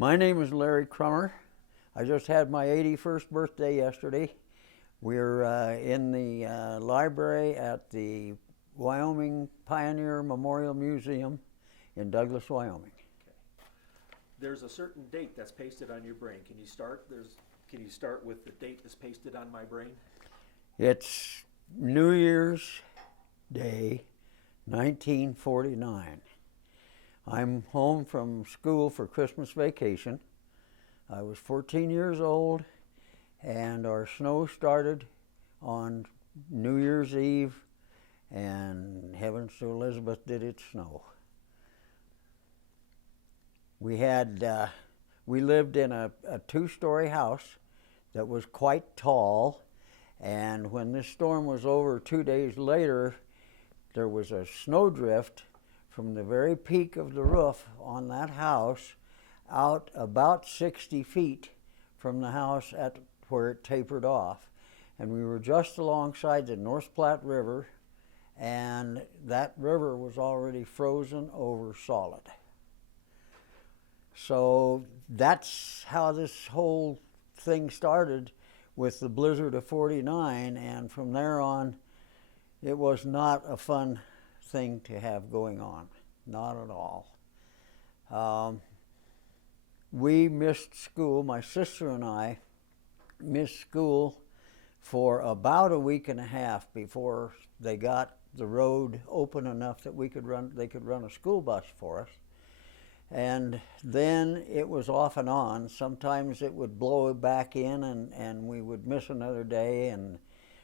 My name is Larry Crummer. I just had my 81st birthday yesterday. We're in the library at the Wyoming Pioneer Memorial Museum in Douglas, Wyoming. Okay. There's a certain date that's pasted on your brain. Can you start? Can you start with the date that's pasted on my brain? It's New Year's Day, 1949. I'm home from school for Christmas vacation. I was 14 years old, and our snow started on New Year's Eve, and heavens to Elizabeth did it snow. We lived in a two-story house that was quite tall, and when this storm was over 2 days later, there was a snowdrift from the very peak of the roof on that house out about 60 feet from the house at where it tapered off. And we were just alongside the North Platte River, and that river was already frozen over solid. So that's how this whole thing started, with the blizzard of 49, and from there on it was not a fun thing to have going on, not at all. We missed school, my sister and I missed school for about a week and a half before they got the road open enough that they could run a school bus for us. And then it was off and on. Sometimes it would blow back in and we would miss another day, and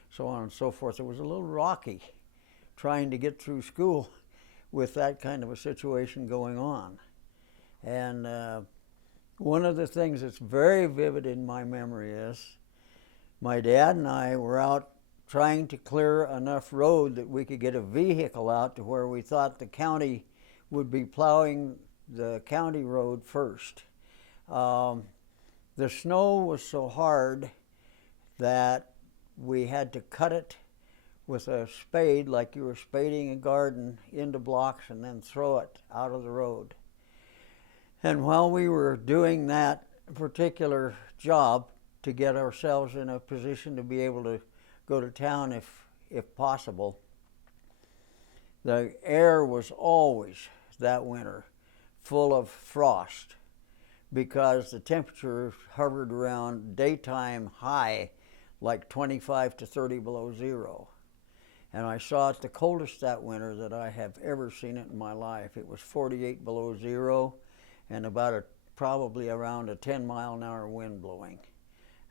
so on and so forth. It was a little rocky trying to get through school with that kind of a situation going on. And one of the things that's very vivid in my memory is my dad and I were out trying to clear enough road that we could get a vehicle out to where we thought the county would be plowing the county road first. The snow was so hard that we had to cut it with a spade, like you were spading a garden, into blocks and then throw it out of the road. And while we were doing that particular job to get ourselves in a position to be able to go to town if possible, the air was always, that winter, full of frost, because the temperature hovered around daytime high, like 25 to 30 below zero. And I saw it the coldest that winter that I have ever seen it in my life. It was 48 below zero and probably around a 10-mile-an-hour wind blowing.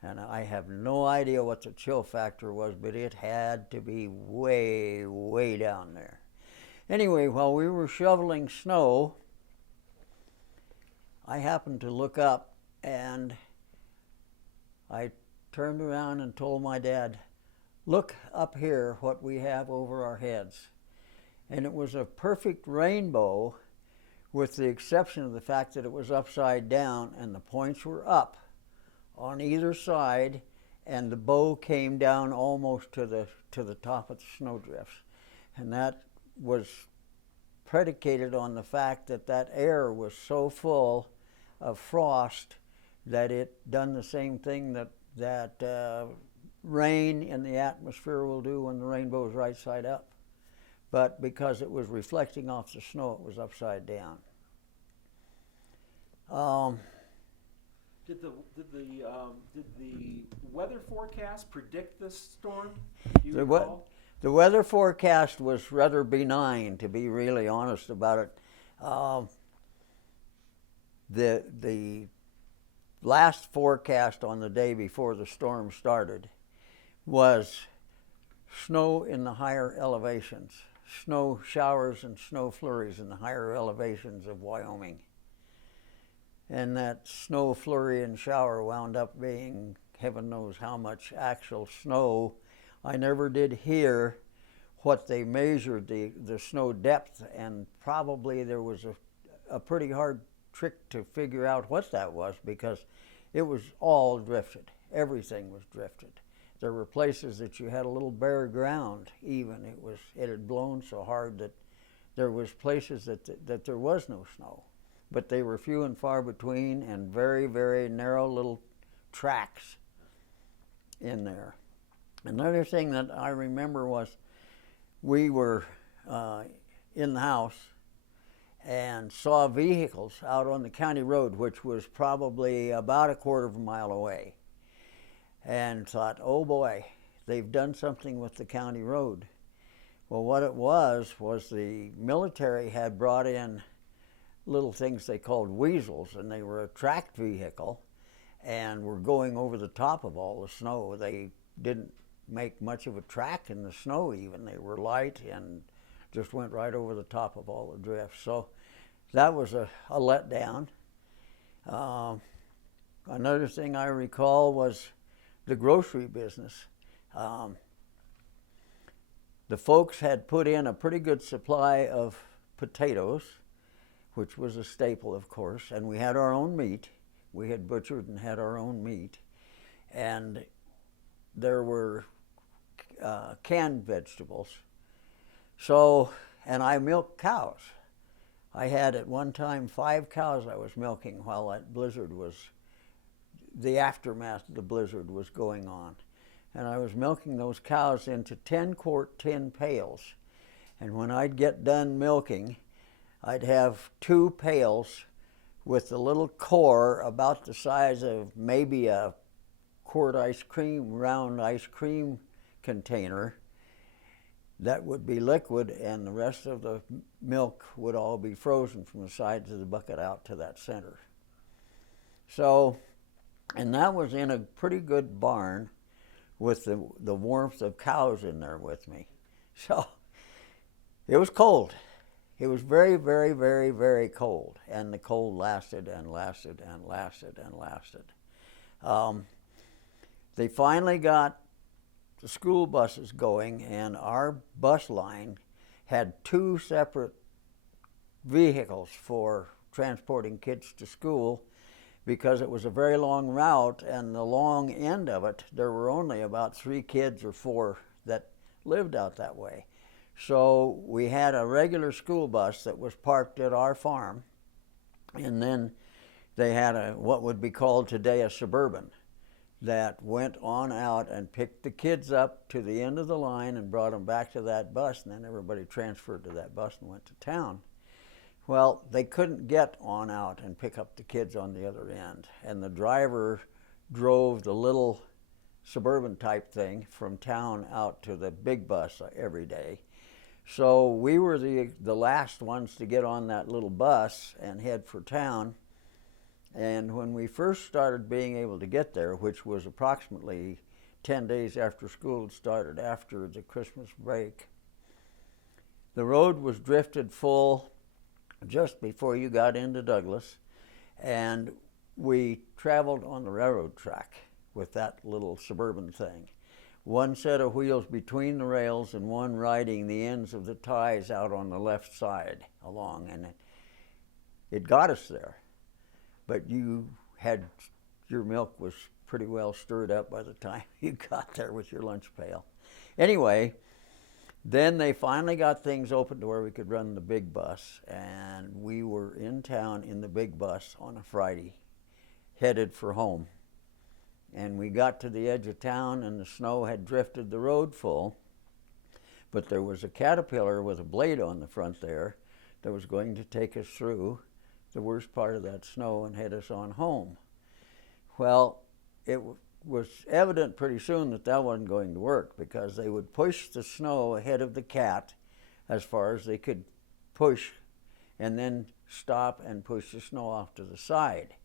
And I have no idea what the chill factor was, but it had to be way, way down there. Anyway, while we were shoveling snow, I happened to look up, and I turned around and told my dad, "Look up here what we have over our heads." And it was a perfect rainbow, with the exception of the fact that it was upside down and the points were up on either side, and the bow came down almost to the top of the snowdrifts. And that was predicated on the fact that that air was so full of frost that it done the same thing that rain in the atmosphere will do when the rainbow is right side up. But because it was reflecting off the snow, it was upside down. Did the weather forecast predict this storm? Do you recall? The weather forecast was rather benign, to be really honest about it. The last forecast on the day before the storm started was snow in the higher elevations, snow showers and snow flurries in the higher elevations of Wyoming. And that snow flurry and shower wound up being heaven knows how much actual snow. I never did hear what they measured the snow depth, and probably there was a pretty hard trick to figure out what that was, because it was all drifted. Everything was drifted. There were places that you had a little bare ground even. It had blown so hard that there was places that there was no snow. but they were few and far between and very, very narrow little tracks in there. Another thing that I remember was we were in the house and saw vehicles out on the county road, which was probably about a quarter of a mile away, and thought, oh boy, they've done something with the county road. Well, what it was the military had brought in little things they called weasels, and they were a tracked vehicle and were going over the top of all the snow. They didn't make much of a track in the snow even. They were light and just went right over the top of all the drifts. So that was a letdown. Another thing I recall was the grocery business. The folks had put in a pretty good supply of potatoes, which was a staple, of course, and we had our own meat. We had butchered and had our own meat. And there were canned vegetables. So, and I milked cows. I had at one time 5 cows I was milking while that blizzard was, the aftermath of the blizzard was going on. And I was milking those cows into 10-quart tin pails. And when I'd get done milking, I'd have 2 pails with the little core about the size of maybe a quart ice cream, round ice cream container that would be liquid, and the rest of the milk would all be frozen from the sides of the bucket out to that center. So, and that was in a pretty good barn with the warmth of cows in there with me. So it was cold. It was very, very, very, very cold, and the cold lasted and lasted and lasted and lasted. They finally got the school buses going, and our bus line had 2 separate vehicles for transporting kids to school, because it was a very long route, and the long end of it, there were only about 3 kids or 4 that lived out that way. So we had a regular school bus that was parked at our farm, and then they had what would be called today a Suburban that went on out and picked the kids up to the end of the line and brought them back to that bus, and then everybody transferred to that bus and went to town. Well, they couldn't get on out and pick up the kids on the other end, and the driver drove the little Suburban type thing from town out to the big bus every day. So we were the last ones to get on that little bus and head for town. And when we first started being able to get there, which was approximately 10 days after school had started, after the Christmas break, the road was drifted full just before you got into Douglas, and we traveled on the railroad track with that little Suburban thing. 1 set of wheels between the rails and 1 riding the ends of the ties out on the left side along, and it got us there. But your milk was pretty well stirred up by the time you got there with your lunch pail. Anyway, then they finally got things open to where we could run the big bus, and we were in town in the big bus on a Friday, headed for home. And we got to the edge of town, and the snow had drifted the road full, but there was a Caterpillar with a blade on the front there that was going to take us through the worst part of that snow and head us on home. Well, it was evident pretty soon that that wasn't going to work, because they would push the snow ahead of the Cat as far as they could push, and then stop and push the snow off to the side.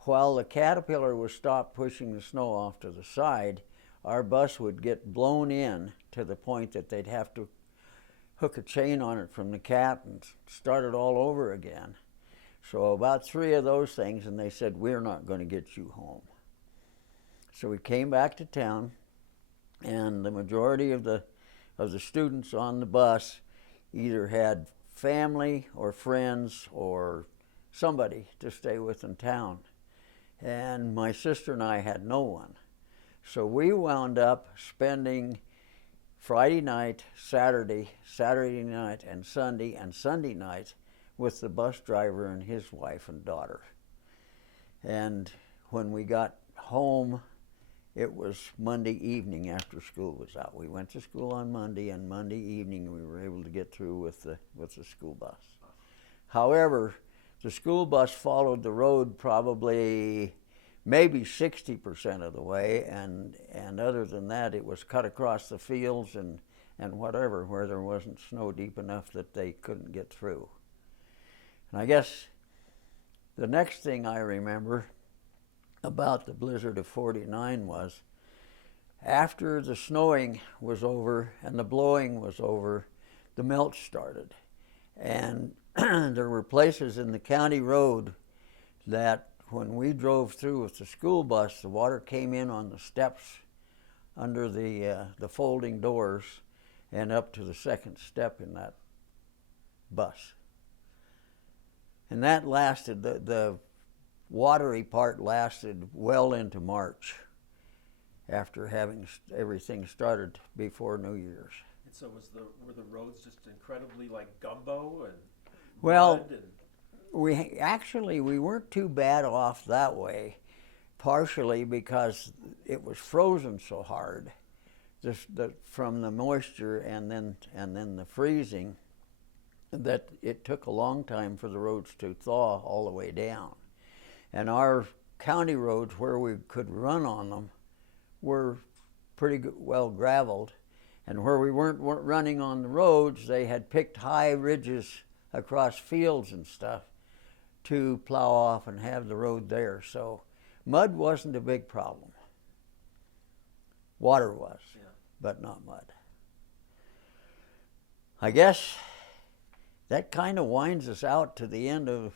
While the Caterpillar was stopped pushing the snow off to the side, our bus would get blown in to the point that they'd have to hook a chain on it from the Cat and start it all over again. So about 3 of those things, and they said, we're not going to get you home. So we came back to town, and the majority of the students on the bus either had family or friends or somebody to stay with in town. And my sister and I had no one. So we wound up spending Friday night, Saturday night, and Sunday night with the bus driver and his wife and daughter. And when we got home, it was Monday evening after school was out. We went to school on Monday, and Monday evening we were able to get through with the school bus. However, the school bus followed the road probably maybe 60% of the way, and other than that, it was cut across the fields and whatever, where there wasn't snow deep enough that they couldn't get through. And I guess the next thing I remember about the blizzard of '49 was after the snowing was over and the blowing was over, the melt started. And there were places in the county road that when we drove through with the school bus, the water came in on the steps under the folding doors and up to the second step in that bus. And that lasted, the watery part lasted well into March after having everything started before New Year's. And so were the roads just incredibly like gumbo and well, mud and... we weren't too bad off that way, partially because it was frozen so hard from the moisture and then the freezing, that it took a long time for the roads to thaw all the way down. And our county roads where we could run on them were pretty well graveled, and where we weren't running on the roads, they had picked high ridges across fields and stuff to plow off and have the road there. So mud wasn't a big problem. Water was, but not mud. I guess that kind of winds us out to the end of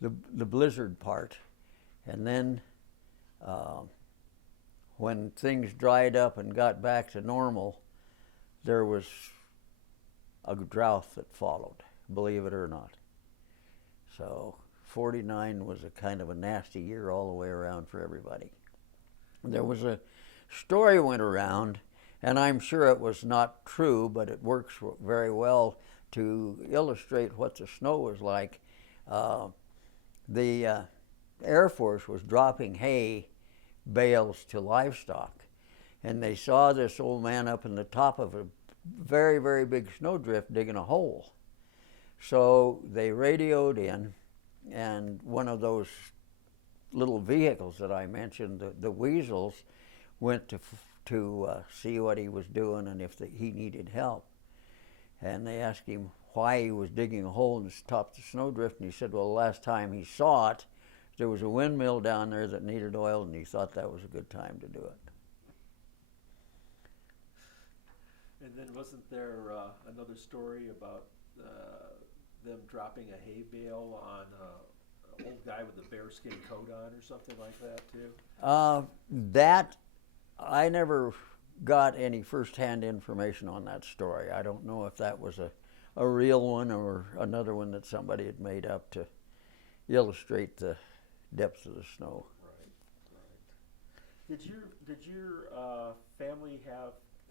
the blizzard part. And then when things dried up and got back to normal, there was a drought that followed, believe it or not. So '49 was a kind of a nasty year all the way around for everybody. There was a story went around, and I'm sure it was not true, but it works very well to illustrate what the snow was like. The Air Force was dropping hay bales to Livestock, and they saw this old man up in the top of a very, very big snowdrift digging a hole. So they radioed in, and one of those little vehicles that I mentioned, the weasels, went to see what he was doing and if he needed help. And they asked him why he was digging a hole in the top of the snowdrift, and he said, well, the last time he saw it, there was a windmill down there that needed oil, and he thought that was a good time to do it. And then wasn't there another story about them dropping a hay bale on an old guy with a bearskin coat on or something like that too? That, I never got any first-hand information on that story. I don't know if that was a real one or another one that somebody had made up to illustrate the depth of the snow. Right. Did your family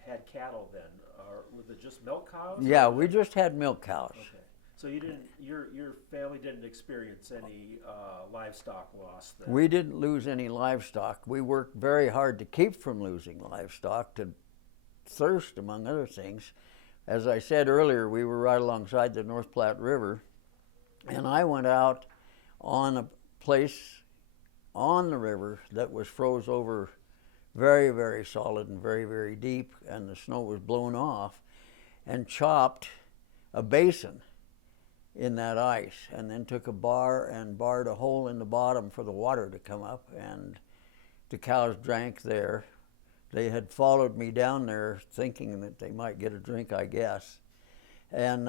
had cattle then, or was it just milk cows? Yeah, we just had milk cows. Okay. So you didn't. Your family didn't experience any livestock loss then? We didn't lose any livestock. We worked very hard to keep from losing livestock, to thirst, among other things. As I said earlier, we were right alongside the North Platte River, and I went out on a place on the river that was froze over very, very solid and very, very deep, and the snow was blown off, and chopped a basin in that ice, and then took a bar and barred a hole in the bottom for the water to come up, and the cows drank there. They had followed me down there thinking that they might get a drink, I guess. And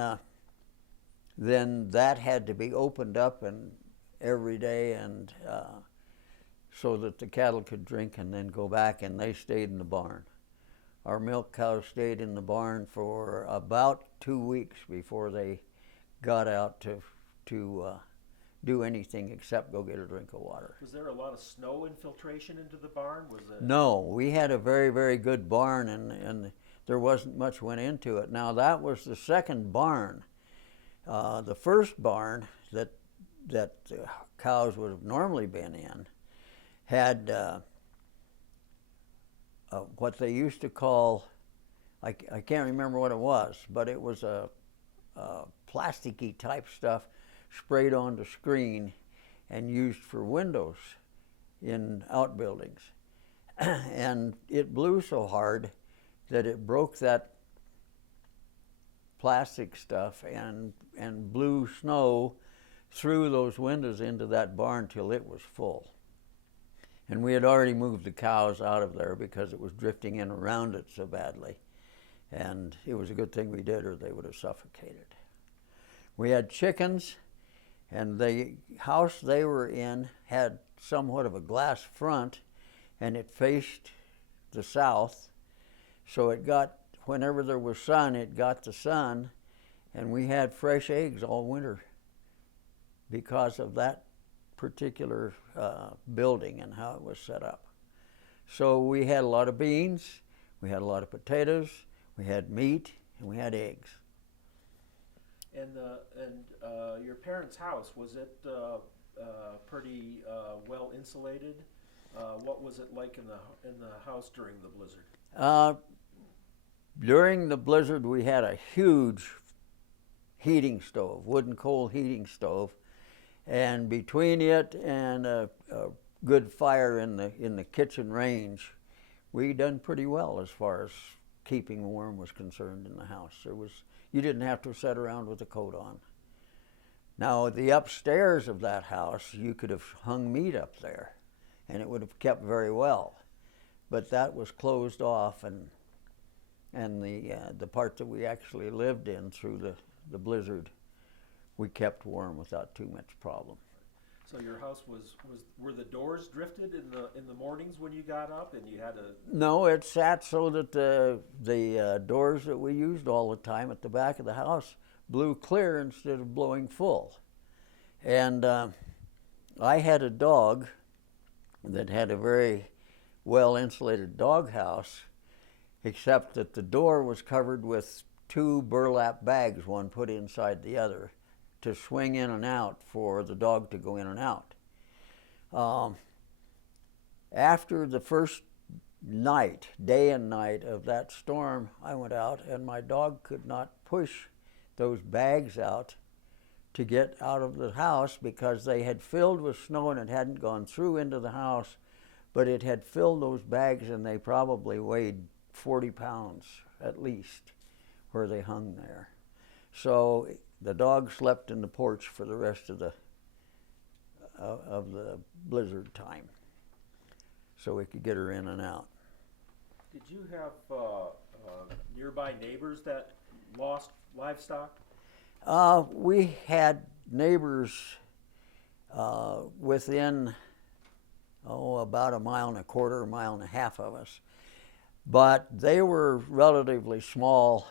then that had to be opened up and every day, and so that the cattle could drink and then go back, and they stayed in the barn. Our milk cows stayed in the barn for about 2 weeks before they got out to do anything except go get a drink of water. Was there a lot of snow infiltration into the barn? No, we had a very, very good barn, and there wasn't much went into it. Now, that was the second barn The first barn that the cows would have normally been in had what they used to call, I can't remember what it was, but it was a plasticky type stuff sprayed onto screen and used for windows in outbuildings. And it blew so hard that it broke that plastic stuff and blew snow through those windows into that barn till it was full. And we had already moved the cows out of there because it was drifting in around it so badly. And it was a good thing we did, or they would have suffocated. We had chickens, and the house they were in had somewhat of a glass front, and it faced the south. So it got, whenever there was sun, it got the sun, and we had fresh eggs all winter because of that particular building and how it was set up. So we had a lot of beans, we had a lot of potatoes, we had meat, and we had eggs. And your parents' house, was it pretty well insulated? What was it like in the house during the blizzard? During the blizzard, we had a huge heating stove, wooden coal heating stove, and between it and a good fire in the kitchen range, we done pretty well as far as keeping warm was concerned in the house. You didn't have to sit around with a coat on. Now, the upstairs of that house, you could have hung meat up there, and it would have kept very well. But that was closed off, and the part that we actually lived in through the blizzard, we kept warm without too much problem. So your house were the doors drifted in the mornings when you got up, and you had to? No, it sat so that the doors that we used all the time at the back of the house blew clear instead of blowing full. And I had a dog that had a very well insulated doghouse, except that the door was covered with two burlap bags, one put inside the other, to swing in and out for the dog to go in and out. After the first night, day and night of that storm, I went out, and my dog could not push those bags out to get out of the house because they had filled with snow and it hadn't gone through into the house, but it had filled those bags, and they probably weighed 40 pounds at least where they hung there. So the dog slept in the porch for the rest of the blizzard time, so we could get her in and out. Did you have nearby neighbors that lost livestock? We had neighbors within about a mile and a quarter, a mile and a half of us, but they were relatively small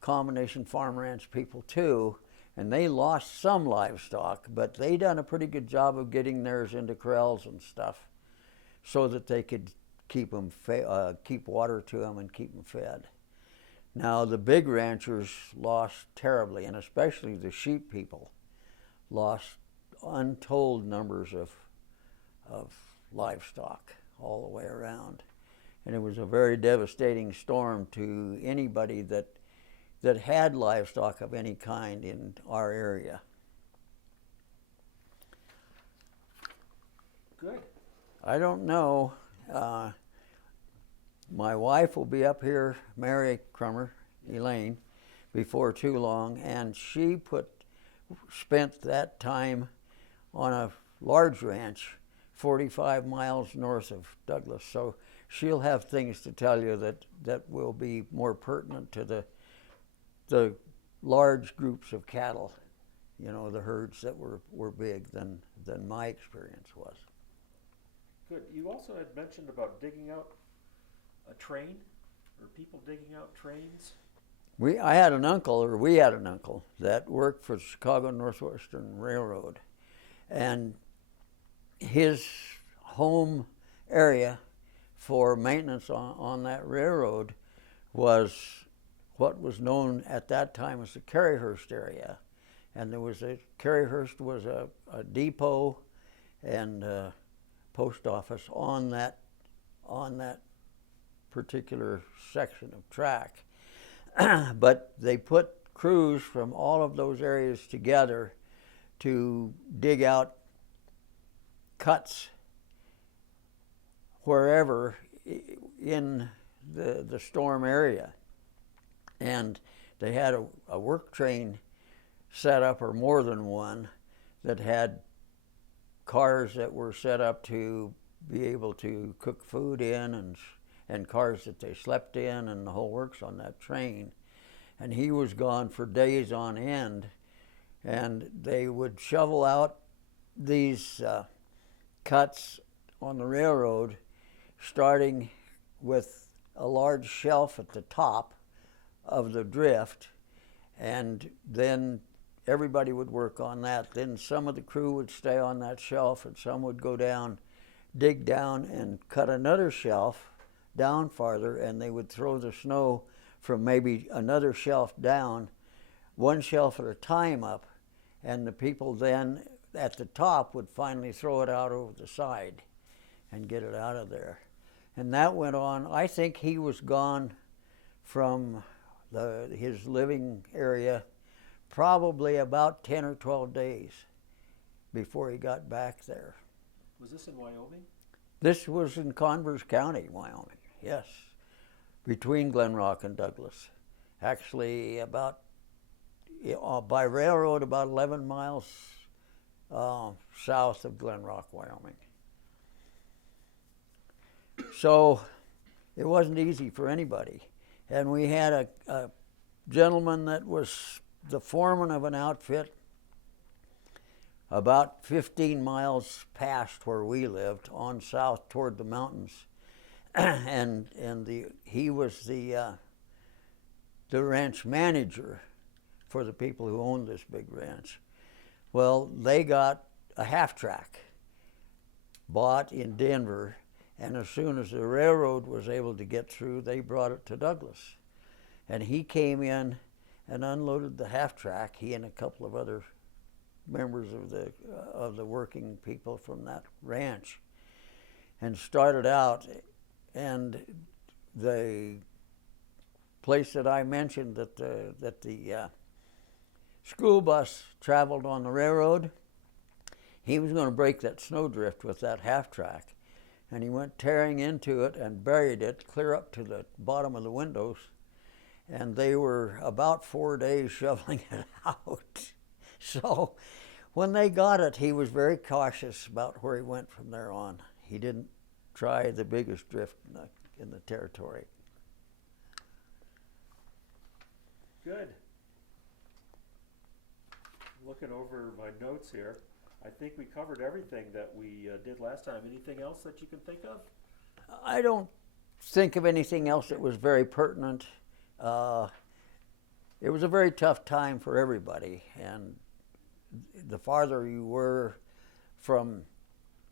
combination farm ranch people too, and they lost some livestock, but they done a pretty good job of getting theirs into corrals and stuff so that they could keep them keep water to them and keep them fed. Now the big ranchers lost terribly, and especially the sheep people lost untold numbers of livestock all the way around, and it was a very devastating storm to anybody that had livestock of any kind in our area. Good. I don't know. My wife will be up here, Mary Crummer, Elaine, before too long, and she spent that time on a large ranch 45 miles north of Douglas. So she'll have things to tell you that will be more pertinent to the large groups of cattle, the herds that were big than my experience was. Good. You also had mentioned about digging out a train, or people digging out trains. We had an uncle that worked for the Chicago Northwestern Railroad, and his home area for maintenance on that railroad was what was known at that time as the Caryhurst area, and Caryhurst was a depot and post office on that particular section of track. But they put crews from all of those areas together to dig out cuts wherever in the storm area. And they had a work train set up, or more than one, that had cars that were set up to be able to cook food in, and cars that they slept in, and the whole works on that train. And he was gone for days on end, and they would shovel out these cuts on the railroad, starting with a large shelf at the top of the drift, and then everybody would work on that. Then some of the crew would stay on that shelf, and some would go down, dig down, and cut another shelf down farther, and they would throw the snow from maybe another shelf down, one shelf at a time up, and the people then at the top would finally throw it out over the side and get it out of there. And that went on. I think he was gone from his living area probably about 10 or 12 days before he got back there. Was this in Wyoming? This was in Converse County, Wyoming, yes, between Glen Rock and Douglas. Actually, about by railroad, about 11 miles south of Glen Rock, Wyoming. So it wasn't easy for anybody. And we had a gentleman that was the foreman of an outfit about 15 miles past where we lived, on south toward the mountains. and he was the ranch manager for the people who owned this big ranch. Well, they got a half-track bought in Denver, and as soon as the railroad was able to get through, they brought it to Douglas. And he came in and unloaded the half-track, he and a couple of other members of the working people from that ranch, and started out. And the place that I mentioned that the school bus traveled on the railroad, he was going to break that snowdrift with that half-track, and he went tearing into it and buried it clear up to the bottom of the windows, and they were about 4 days shoveling it out. So when they got it, he was very cautious about where he went from there on. He didn't try the biggest drift in the territory. Good. Looking over my notes here, I think we covered everything that we did last time. Anything else that you can think of? I don't think of anything else that was very pertinent. It was a very tough time for everybody, and the farther you were from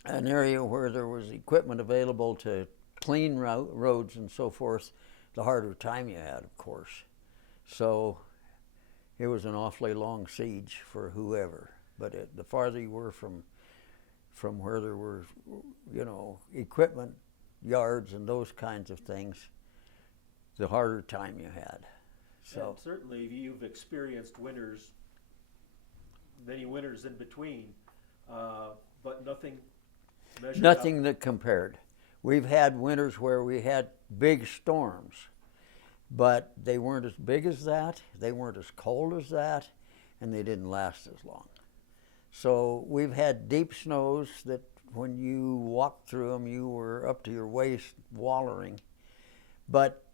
an area where there was equipment available to clean roads and so forth, the harder time you had, of course. So it was an awfully long siege for whoever. But the farther you were from where there were, equipment yards and those kinds of things, the harder time you had. So and certainly you've experienced winters, many winters in between, but nothing measured nothing up. that compared. We've had winters where we had big storms, but they weren't as big as that, they weren't as cold as that, and they didn't last as long. So we've had deep snows that when you walked through them, you were up to your waist wallowing. But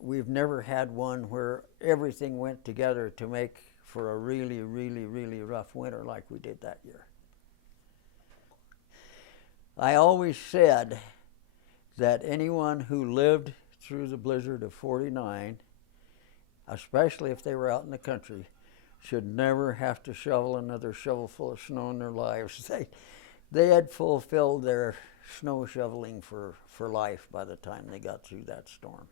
we've never had one where everything went together to make for a really, really, really rough winter like we did that year. I always said that anyone who lived through the blizzard of '49, especially if they were out in the country, should never have to shovel another shovelful of snow in their lives. They had fulfilled their snow shoveling for life by the time they got through that storm.